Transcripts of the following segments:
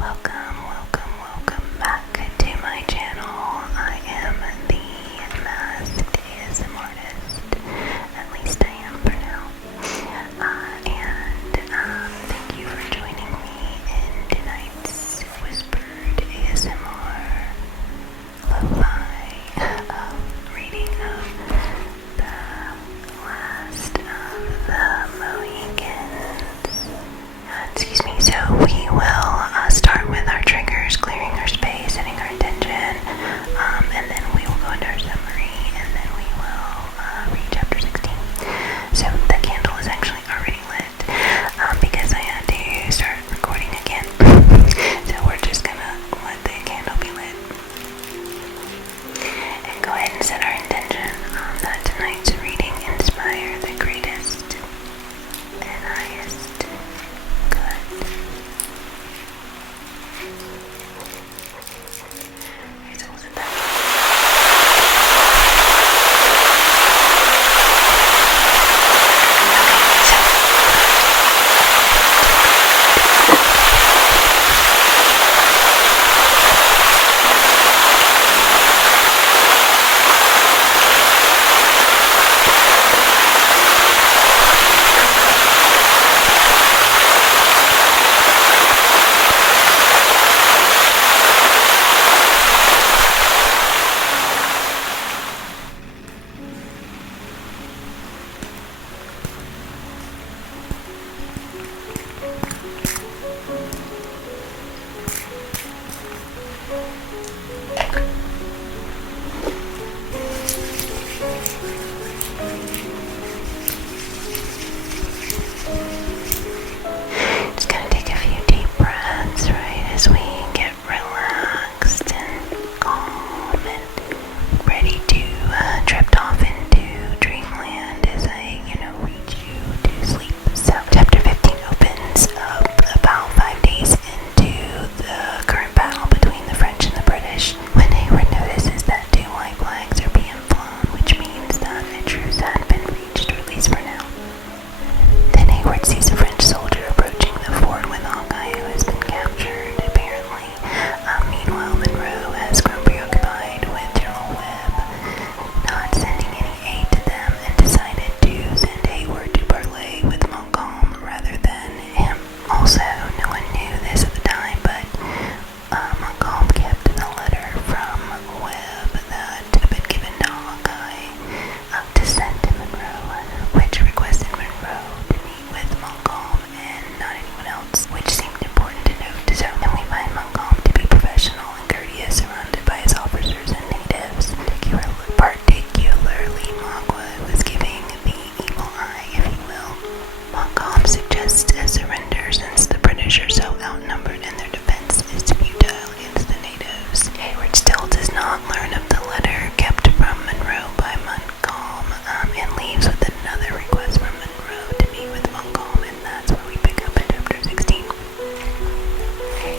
Welcome back to my channel. I am the masked ASM artist. At least I am for now. Thank you for joining me in tonight's whispered ASMR lo-fi reading of the last of the Mohicans. Excuse me. So we will start with our triggers, clearing our space, setting our intention, and then we will go into our summary, and then we will read chapter 16. So the candle is actually already lit because I had to start recording again. So we're just gonna let the candle be lit and go ahead and set our intention that tonight's reading inspire the greatest and highest good. Okay, so we'll set that. Just gonna take a few deep breaths, right, as we get relaxed and calm and ready to drift off into dreamland as I, read you to sleep. So, chapter 15 opens up about 5 days into the current battle between the French and the British, when Hayward notices that 2 white flags are being flown, which means that a truce had been reached, or at least for now. Then Hayward sees a French soldier approaching the fort with Hawkeye, who has been captured, apparently. Meanwhile, Monroe has grown preoccupied with General Webb not sending any aid to them, and decided to send Hayward to parley with Montcalm rather than him. Also, no one knew this at the time, but Montcalm kept the letter from Webb that had been given to Hawkeye to send to Monroe, which requested Monroe to meet with Montcalm and not anyone else, which seemed important to note. So then we find Montcalm to be professional and courteous, surrounded by his officers and natives. Particularly Magua, who is giving the evil eye, if you will. Montcalm suggests a surrender since the British are so outnumbered and their defense is futile against the natives. Hayward still does not learn of the letter kept from Monroe by Montcalm, and leaves with another request from Monroe to meet with Montcalm, and that's where we pick up in chapter 16. Okay.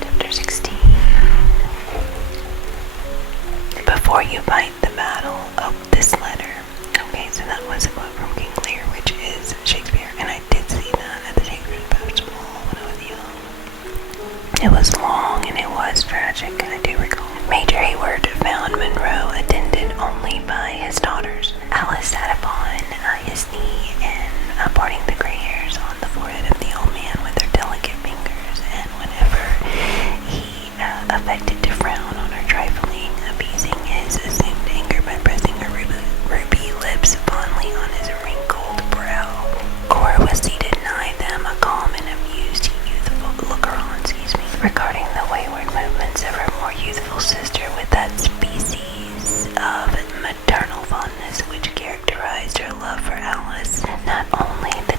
Chapter 16. Before you fight the battle of this letter. Okay, so that was a quote from King Lear, which is Shakespeare, and I did see that at the Shakespeare Festival when I was young. It was long and it was tragic, I do recall. Major Hayward found Monroe attended only by his daughters. Alice sat upon his knee and parting the gray hairs on the forehead of the old man with her delicate fingers, and whenever he affected to frown on her trifling, appeasing his assumed anger by pressing her ruby lips fondly on his wrinkled brow. Cora was seated nigh them, a calm and amused looker-on, regarding the wayward movements of her more youthful sister with that species of maternal fondness which characterized her love for Alice. Not only the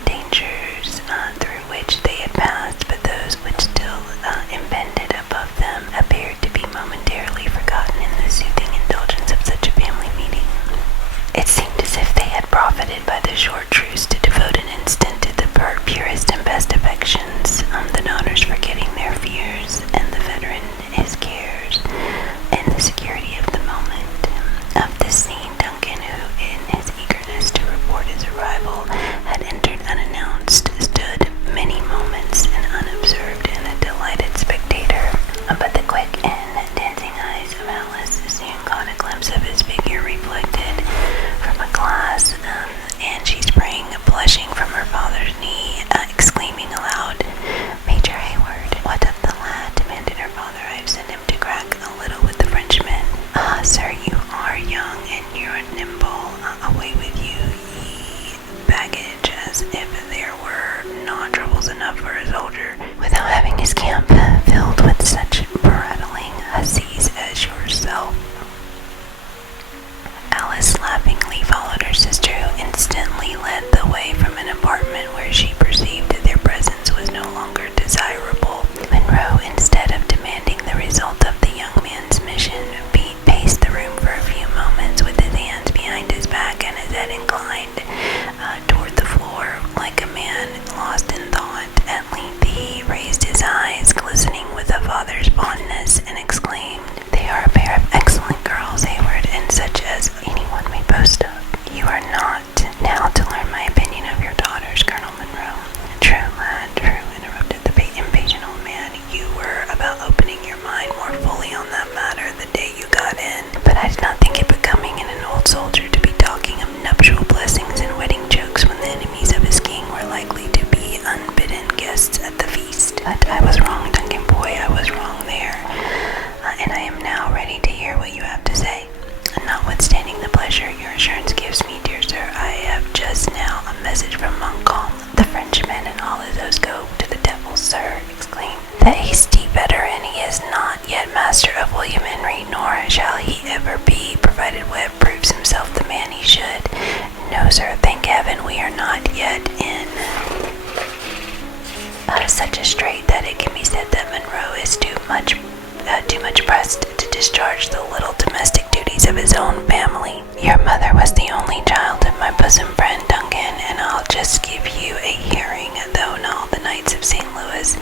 too much pressed to discharge the little domestic duties of his own family. Your mother was the only child of my bosom friend Duncan, and I'll just give you a hearing, though not all the knights of St. Louis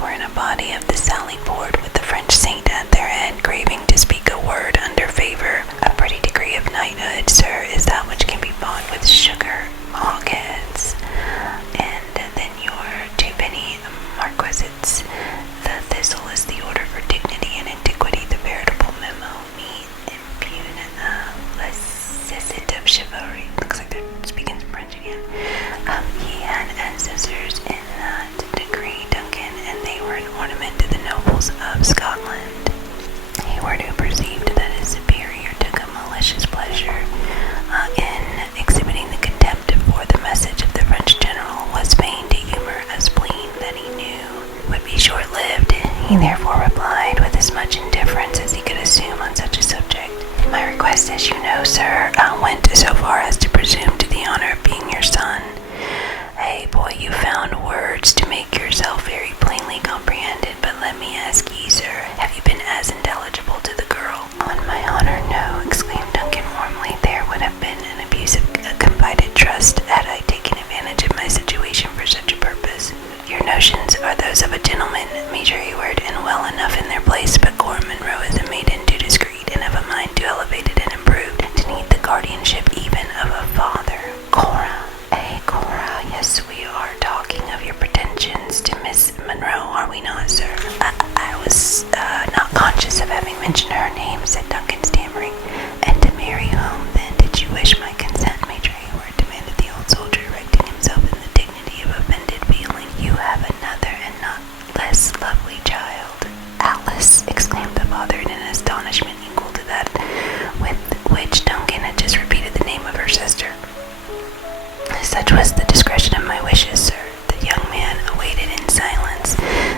were in a body of the Sally Port, with the French saint at their head, craving to speak a word under favor. A pretty degree of knighthood, sir, is that which can be bought with sugar, hogsheads, and then your twopenny marquisate. The thistle is the order for dignity and antiquity, the veritable memo, me, impune, licit of chivalry. Looks like they're speaking French again. He had ancestors in that degree, Duncan, and they were an ornament to the nobles of Scotland. Hayward, who perceived that his superior took a malicious pleasure in exhibiting the contempt for the message of the French general, was fain to humor a spleen that he knew would be short-lived. He therefore replied with as much indifference as he could assume on such a subject. My request, as you know, sir, went so far as to presume to the honor of being your son. Hey, boy, you found words to make yourself very plainly comprehended, but let me ask ye, sir, have you been as intelligible to the girl? On my honor, no, exclaimed Duncan warmly. There would have been an abuse of confided trust had I taken advantage of my situation for such a purpose. Your notions are those of a gentleman, Major Hayward, and well enough in their place, but Cora Monroe is a maiden too discreet and of a mind too elevated and improved to need the guardianship even of a father. Cora, Cora, yes, we are talking of your pretensions to Miss Monroe, are we not, sir? I was not conscious of having mentioned her name, said Duncan, stammering. And to marry whom, then, did you wish my consent, Major Hayward? Demanded the old soldier, erecting himself in the dignity of offended feeling. You have another and not less lovely child. Alice, exclaimed the father in an astonishment equal to that with which Duncan had just repeated the name of her sister. Such was the discretion of my wishes, sir. The young man awaited in silence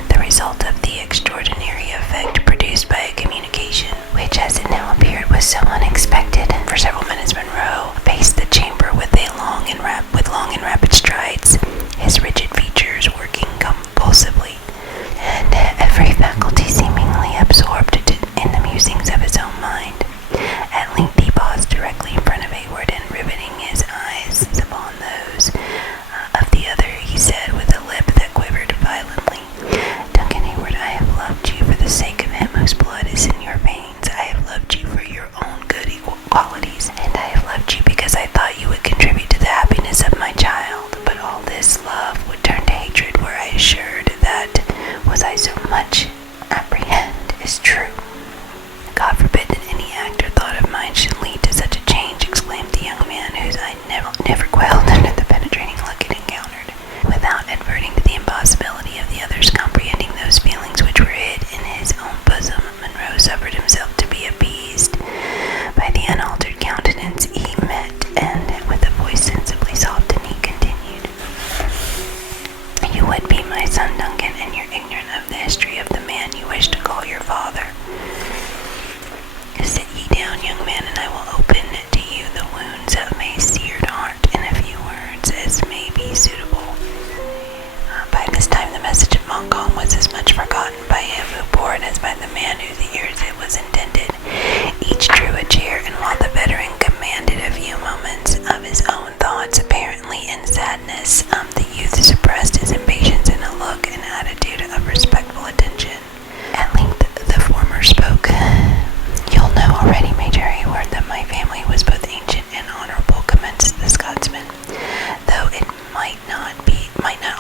the result of the extraordinary effect produced by a communication, which, as it now appeared, was so unexpected. For several minutes Monroe paced the chamber with long and rapid strides, his rigid features working convulsively, and every faculty seemingly absorbed in the musings of his own mind. At length he paused directly in front of Hayward, and riveting his eyes upon those of the other, he said with a lip that quivered violently, Duncan Hayward, I have loved you for the sake of him whose blood is in your veins. I have loved you for your own good qualities, and I have loved you because I thought you would contribute to the happiness of my child. But all this love would turn to hatred were I assured that what I so much apprehend is true. God forbid that any act or thought of mine should lead to such a change, exclaimed the young man, whose eye never quailed under the penetrating look it encountered. Without adverting to the impossibility of the other's comprehending those feelings which were hid in his own bosom, Monroe suffered himself to be appeased by the unaltered countenance he met, and with a voice sensibly softened, he continued, You would be my son, Duncan, and you're ignorant of the history of the man you wish to call your father. Sit ye down, young man, and I will open to you the wounds of my seared heart in a few words as may be suitable. By this time the message of Montcalm was as much forgotten by him who bore it as by the man whose ears it was intended. Each drew a chair, and while the veteran commanded a few moments of his own thoughts, apparently in sadness, the youth suppressed his impatience in a look and attitude of respectful attention. At length the former spoke. You'll know already, Major Hayward, that my family was both ancient and honorable, commenced the Scotsman, though it might not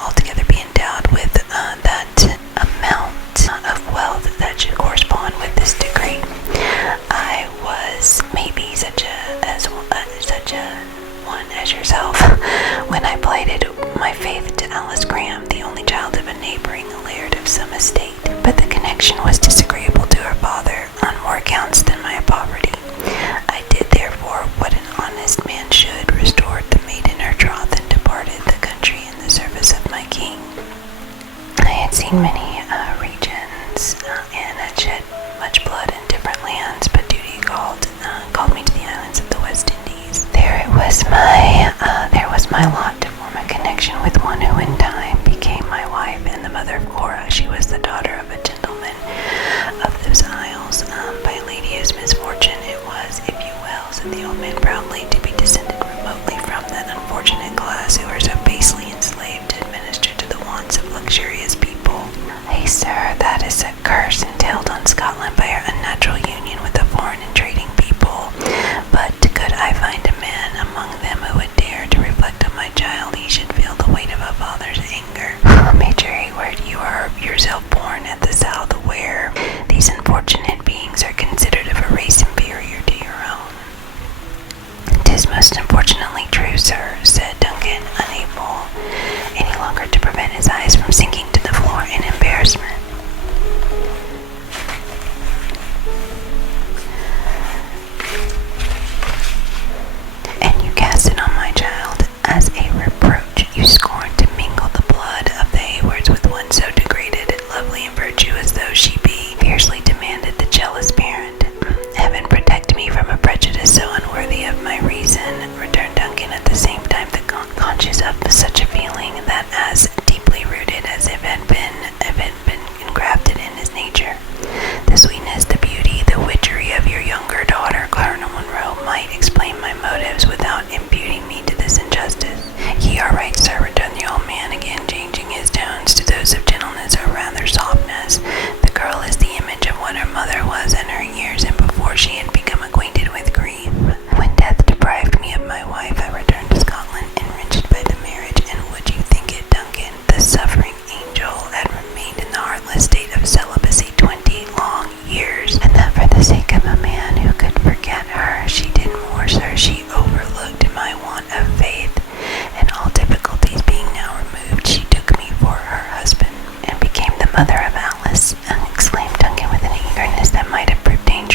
altogether be endowed with that amount of wealth that should correspond with this degree. I was maybe such a one as yourself when I plighted my faith to Alice Graham, the only child of a neighboring laird of some estate. But the connection was disagreeable to her father on more accounts than my poverty. I did therefore what an honest man should, restored the maiden her troth, and departed the country in the service of my king. I had seen many regions and had shed much blood in different lands, but duty called me to the islands of the West Indies. There was my lot to form a connection with one who in time became my wife and the mother of Cora. She was the daughter of a gentleman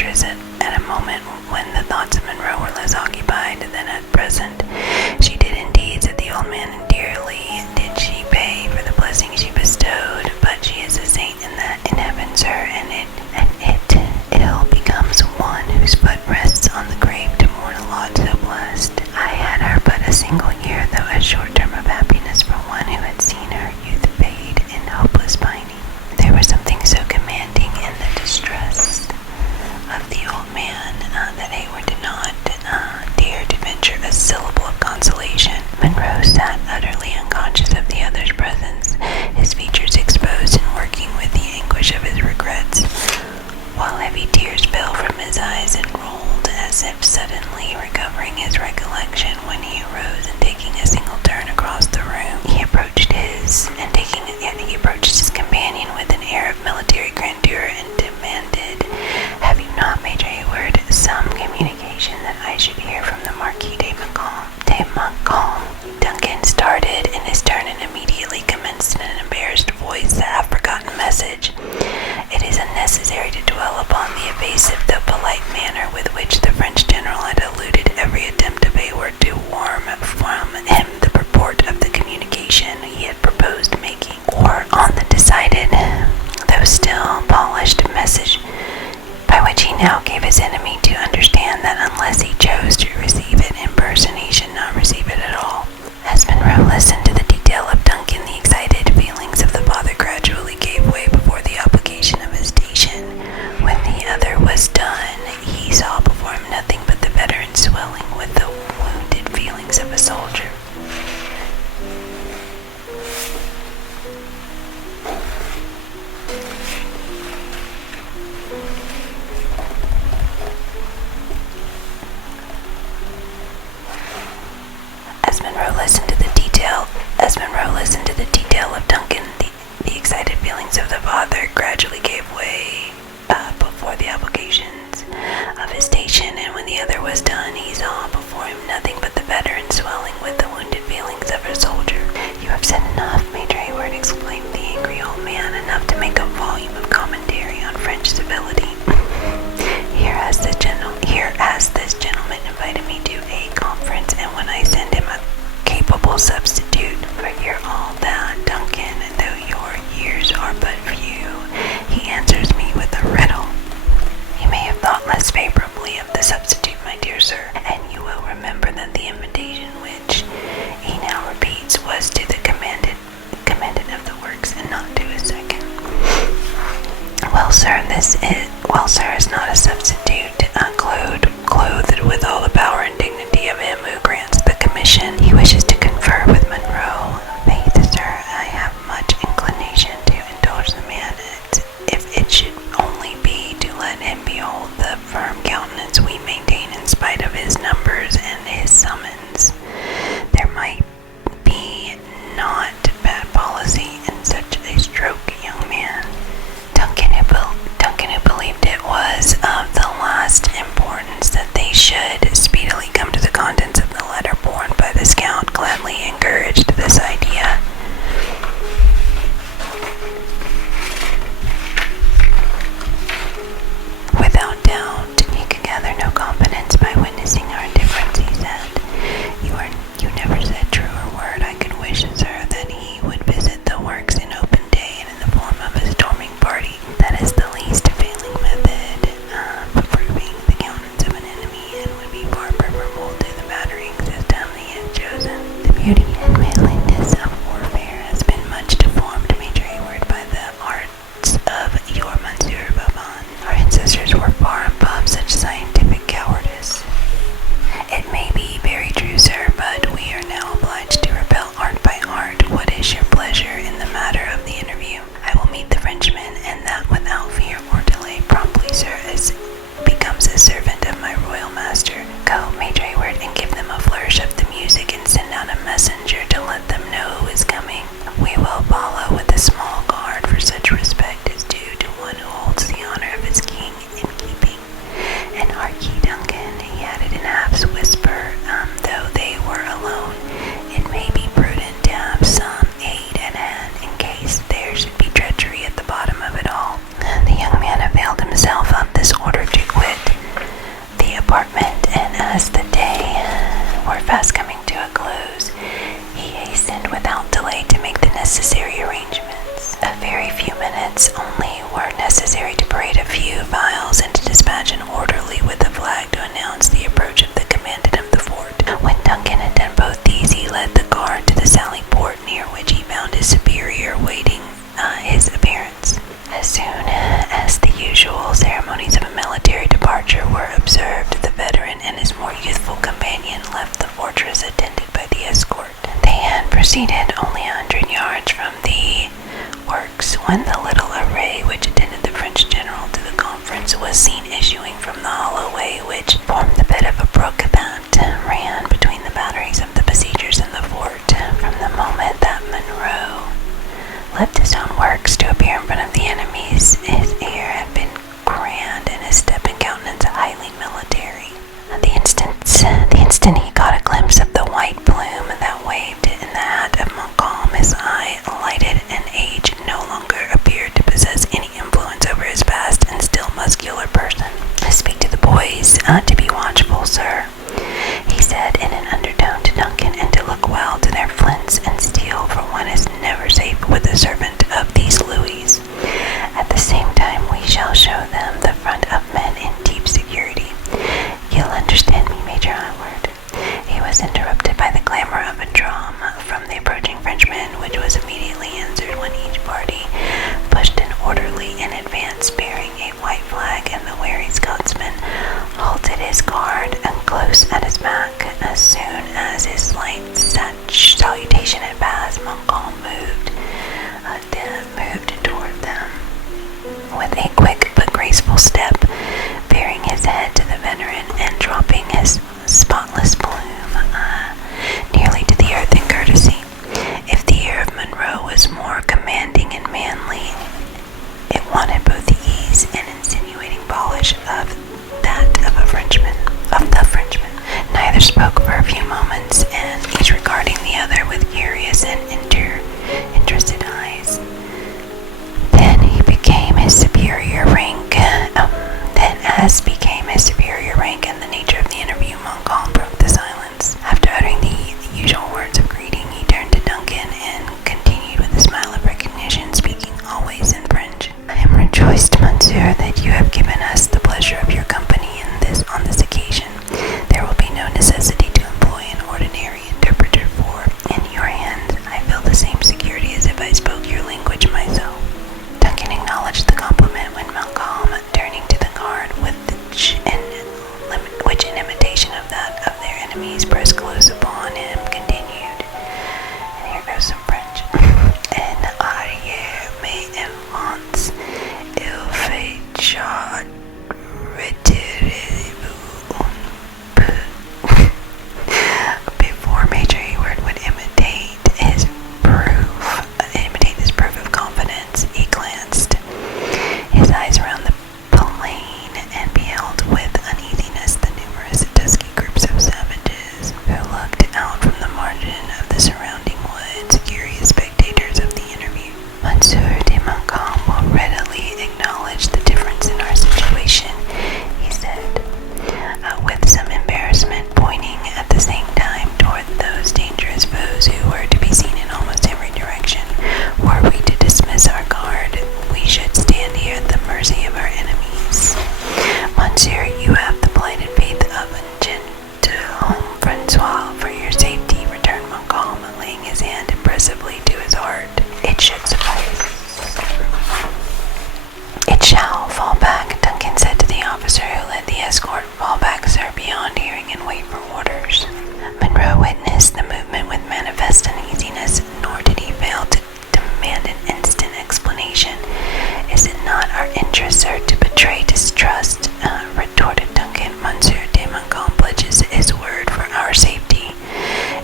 dangerous at a moment when the thoughts of Monroe were less occupied than at present. She did indeed, said the old man, and dearly did she pay for the blessing she bestowed, but she is a saint in heaven, sir, and it ill becomes one whose foot rests on the grave to mourn a lot so blessed. I had her but a single year, though a short term of happiness for one who had seen her youth fade in hopeless pining. There was something so commanding in the distress of the old man that Hayward did not dare to venture a syllable of consolation. Monroe sat utterly unconscious of the other's presence, his features exposed and working with the anguish of his regrets, while heavy tears fell from his eyes and rolled as if suddenly recovering his recollection. When he arose and taking a single turn across the room, he approached his companion with an air of military grandeur and demanded, "Have you not, Major Hayward, some communication that I should hear from the Marquis de Montcalm?" Duncan started in his turn and immediately commenced in an embarrassed voice the half-forgotten message. It is unnecessary to dwell upon the evasive though polite manner with which the French general had eluded every attempt of Hayward to worm from him the purport of the communication he had proposed making, or on the decided, though still polished message by which he now gave his enemy to understand that unless he chose to receive it in person, he should not receive it at all. As Monroe listened to the detail of Duncan, the excited feelings of the father gradually gave way before the obligation of his station. When the other was done, he saw before him nothing but the veteran swelling with the wounded feelings of a soldier. As Monroe listened to the detail of Duncan, the excited feelings of the father gradually gave way before the obligations of his station, and when the other was done, he saw before him nothing but the veteran swelling with the wounded feelings of a soldier. "You have said enough, Major Hayward," exclaimed the angry old man, "enough to make a volume of commentary on French civility. Here has this gentleman invited me to a conference, and when I send him a capable substitute for your all that, Duncan, though your years are but few, he answers me with a riddle. You may have thought less favorably of the substitute, my dear sir, and you will remember that the invitation which he now repeats was to the commandant of the works, and not to his second. Well, sir, is not a substitute, clothed with all the power and dignity of him who grants the commission. He wishes to confer with Monroe. Faith, sir, I have much inclination to indulge the man, if it should only be to let him behold the firm countenance we maintain in spite of his numbers and his summons. There might be not bad policy in such a stroke, young man." Duncan, who believed it was of the last importance that they should and he caught a glimpse of the white plume that waved in the hat of Montcalm. His eye lighted, and age no longer appeared to possess any influence over his vast and still muscular person. "I speak to the boys to be watchful, sir," he said in an undertone to Duncan, "and to look well to their flints and steel, for one is never safe with a servant of these Louis. At the same time, we shall show them the front of men in deep security. You'll understand me, Major Howard." He was interrupted by the clamor of a drum from the approaching Frenchmen, which was immediately answered when each party pushed an orderly in advance bearing a white flag, and the wary Scotsman halted his guard and close at his back. As soon as his slight salutation had passed, Montcalm moved toward them with a quick but graceful step, baring his head to the veteran and dropping his spotless plume nearly to the earth in courtesy. If the air of Monroe was more commanding and manly, it wanted both the ease and insinuating polish of that of the Frenchman. Neither spoke for a few moments, and each regarding the other with curious and interested eyes. Then as became his superior rank and the nature of the interview, Montcalm broke the silence. After uttering the usual words of greeting, he turned to Duncan and continued with a smile of recognition, speaking always in French. "I am rejoiced, monsieur, that you have given us the pleasure of your company on this occasion. There will be no necessity to employ an ordinary interpreter, for in your hands I feel the same security as if I spoke your language myself." Duncan acknowledged the compliment when Montcalm, turning to the guard, which in imitation of that of their enemies pressed close upon him, continued, and here goes some French. "En arrière, mais avance, il fait chaud, retirez-vous un peu." Before Major Hayward would imitate this proof of confidence, he glanced his eyes around the plain and beheld with uneasiness the numerous dusky groups of savages who looked out from the margin of the surrounding woods, curious spectators of the interview. "Monsieur de Montcalm will readily acknowledge the difference in our situation," he said, with some embarrassment, pointing at the same time toward those dangerous foes who were to be seen in almost every direction. "Were we to dismiss our guard, we should stand here at the mercy of our enemies." "Monsieur, you have the plighted faith of a gentle Francois for your safety," returned Montcalm, laying his hand impressively to his heart. "It should suffice." "It shall fall back," Duncan said to the officer who led the escort. "Fall back, sir, beyond hearing, and wait for orders." Monroe witnessed the movement with manifest uneasiness, nor did he fail to demand an instant explanation. "Is it not our interest, sir, to betray distrust?" retorted Duncan. "Monsieur de Montcalm pledges his word for our safety,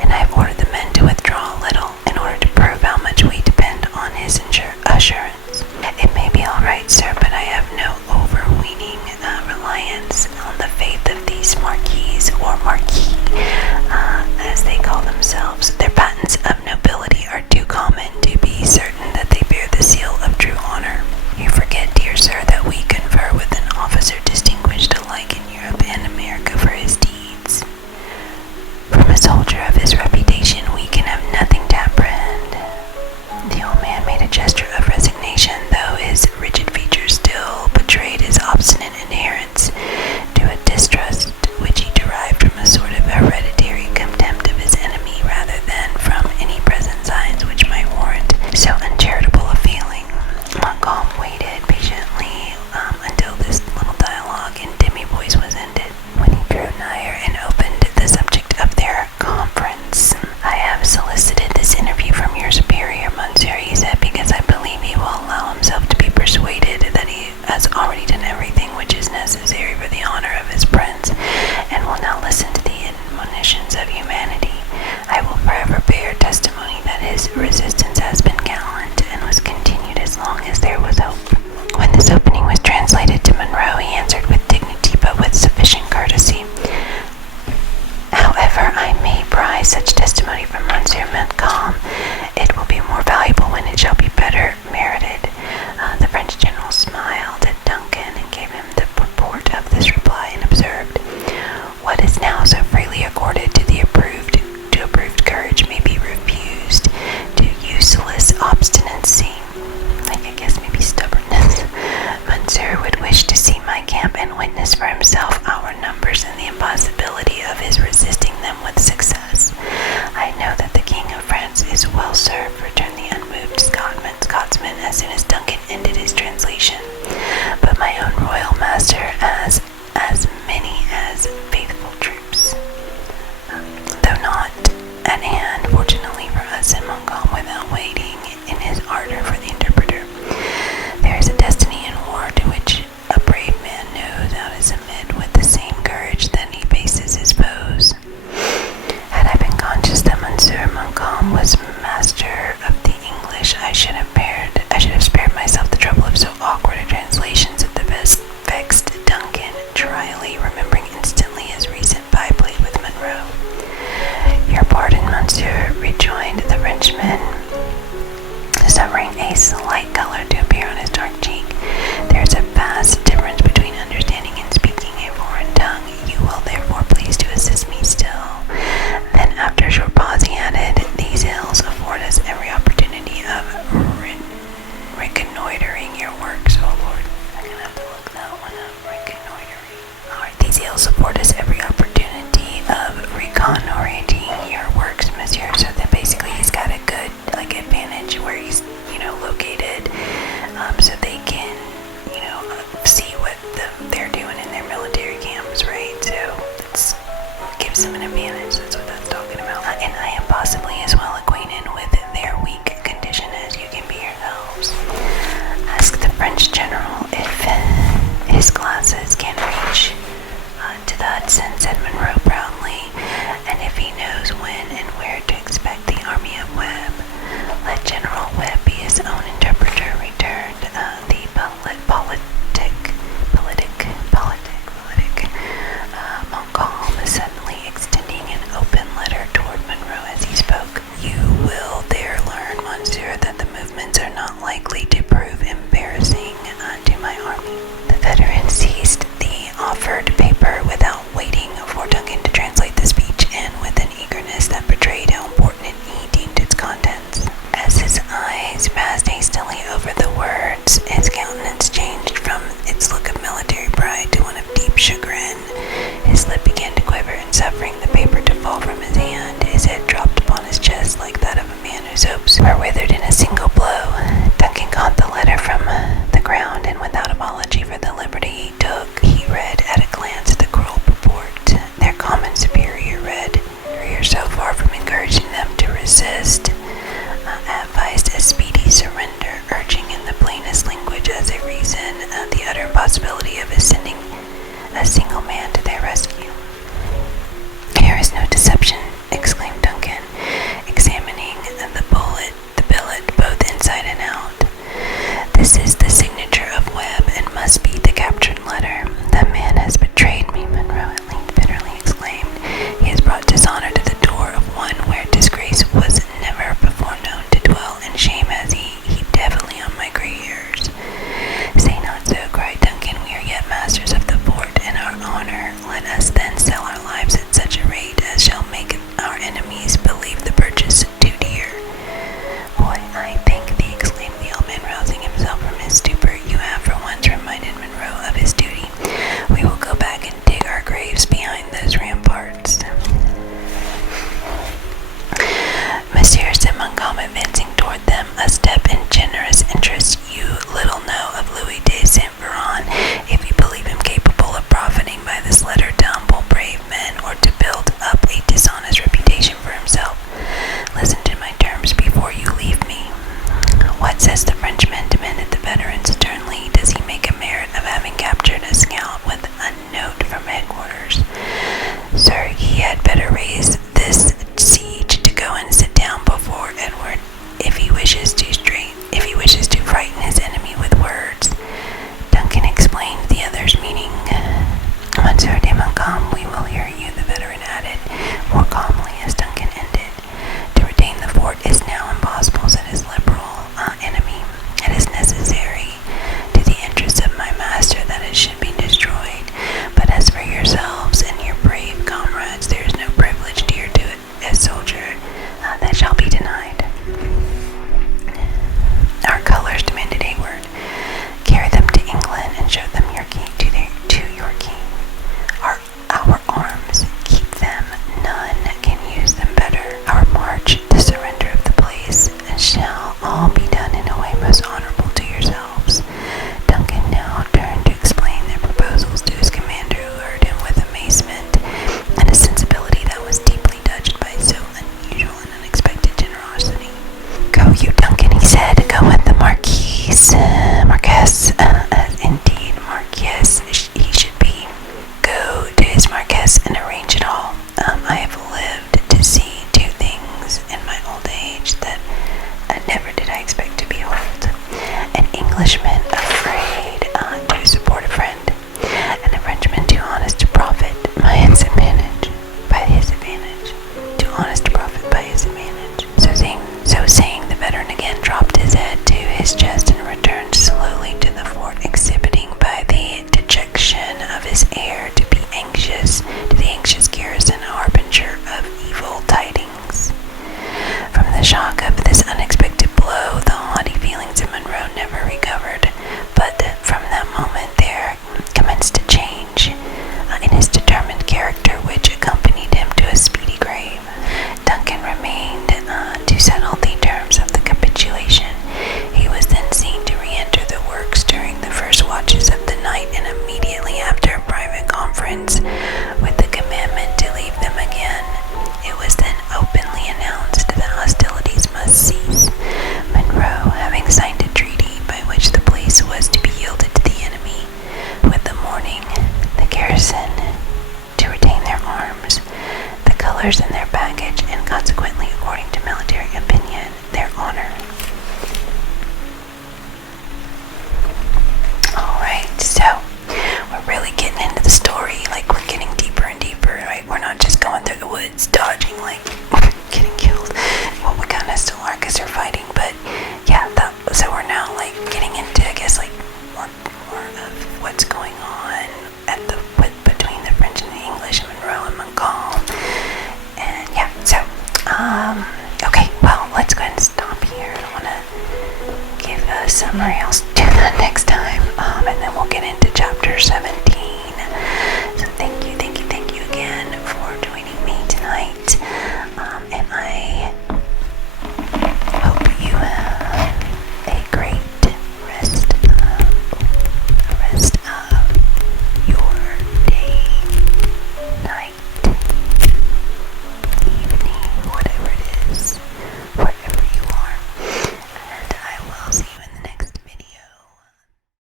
and I have ordered the men to withdraw a little in order to prove how much we depend on his assurance." "It may be all right, sir, but I have no overweening reliance on the faith of these marquis, as they call themselves. Their patents of nobility are too common to be certain that they bear the seal of true honor. You forget, dear sir, that we confer with an officer distinguished alike in Europe and America for his deeds. From a soldier of his reputation we can have nothing to apprehend." The old man made a gesture of resignation, though his rigid features still betrayed his obstinate adherence to a distrust which he derived from a sort of hereditary contempt of his enemy rather than from any present signs which might warrant so uncharitable a feeling. Montcalm waited patiently until this little dialogue in demi-voice was ended, when he drew nigher and opened the subject of their conference. "I have solicited this interview from your superior, monsieur," he said, "because I believe he will allow himself to be persuaded that he has already done everything which is necessary for the honor of his prince, and will now listen to the admonitions of humanity. I will forever bear testimony that his resistance has been gallant, and was continued as long as there was hope." When this opening was translated to Monroe, he answered with dignity, but with sufficient courtesy. "However, Alright, these eels afford us every opportunity of reconnoitering your works, monsieur. So that basically he's got a good, advantage where he's, located, so they can, see what they're doing in their military camps, right? So it gives them an advantage. That's what that's talking about. And I am possibly as well acquainted with their weak condition as you can be yourselves. Ask the French general if his glasses can reach to the Hudson, said Monroe proudly, and if he knows when and where to expect the army of Webb. Let General Webb be his own interpreter, returned the Montcalm, suddenly extending an open letter toward Monroe as he spoke. You will there learn, monsieur, that the movements are not likely to prove embarrassing to my army. The veteran seized the offered paper without waiting for Duncan to translate the speech, and with an eagerness that betrayed how important he deemed its contents. As his eyes passed hastily over the words, his countenance changed from its look of military pride to one of deep chagrin. His lip began to quiver, and suffering the paper to fall from his hand, his head dropped upon his chest like that of a man whose hopes are withered in a single blow. Duncan caught the letter from the ground, and without apology for the liberty he took, he travelers and their baggage, and consequently, according to military opinion, their honor. Alright, so we're really getting into the story, like we're getting deeper and deeper, right? We're not just going through the woods, dodging, like getting killed. Well, we kind of still are because they're fighting, but yeah, so we're now like getting into, I guess, like more of what's going on at the between the French and the English, Monroe and Montcalm, and yeah. So, okay, well, let's go ahead and stop here. I want to give a summary. I'll